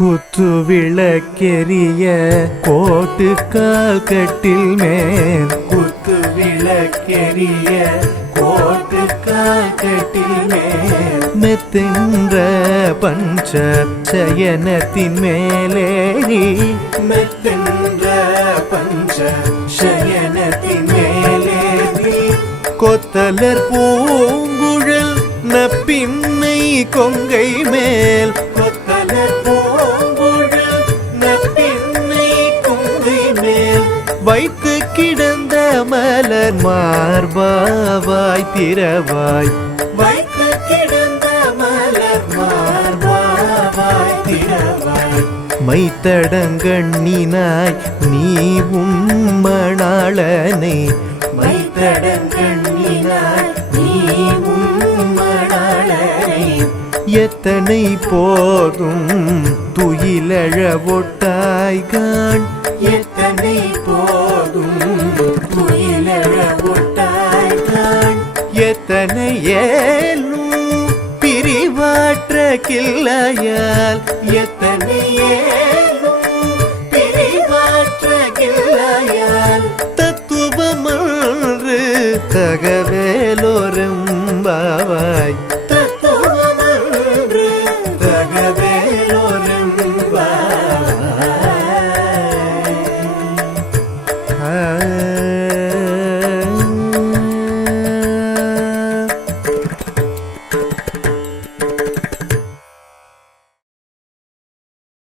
குத்து விளக்கெரிய கோட்டுக்கால் கட்டில் மேல் குத்து விளக்கெரிய கோட்டுக்கால் கட்டில் மேல் மெத்தென்ற பஞ்ச சயனத்தின் மேலேறி மெத்தென்ற பஞ்ச சயனத்தின் மேலேறி கொத்தலர் பூங்குழல் நப்பின்னை கொங்கை மேல் கொத்தலர் பூங்குழல் நப்பின்னை கொங்கை மேல் வைத்து கிடந்த மலர் மார்பாவாய் திரவாய் வைத்து கிடந்த மலர் மார்பாவாய் திரவாய் மைத்தடங்கண்ணினாய் நீ உம்மணாளனை மைத்தடங்கண்ணினாய் நீ உம்மணாளனை எத்தனை போதும் துயிலழ ஒட்டாய்கான் எத்தனை போதும் துயிலழ ஒட்டாய்கான் எத்தனை ஏலும் பிரிவாற்ற கிள்ளையால் எத்தனை ஏலும் பிரிவாற்ற கிள்ளையால் தத்துவமன்று தகவேலோரெம்பாவாய் தத்துவமன்று தகவேலோரெம்பாவாய்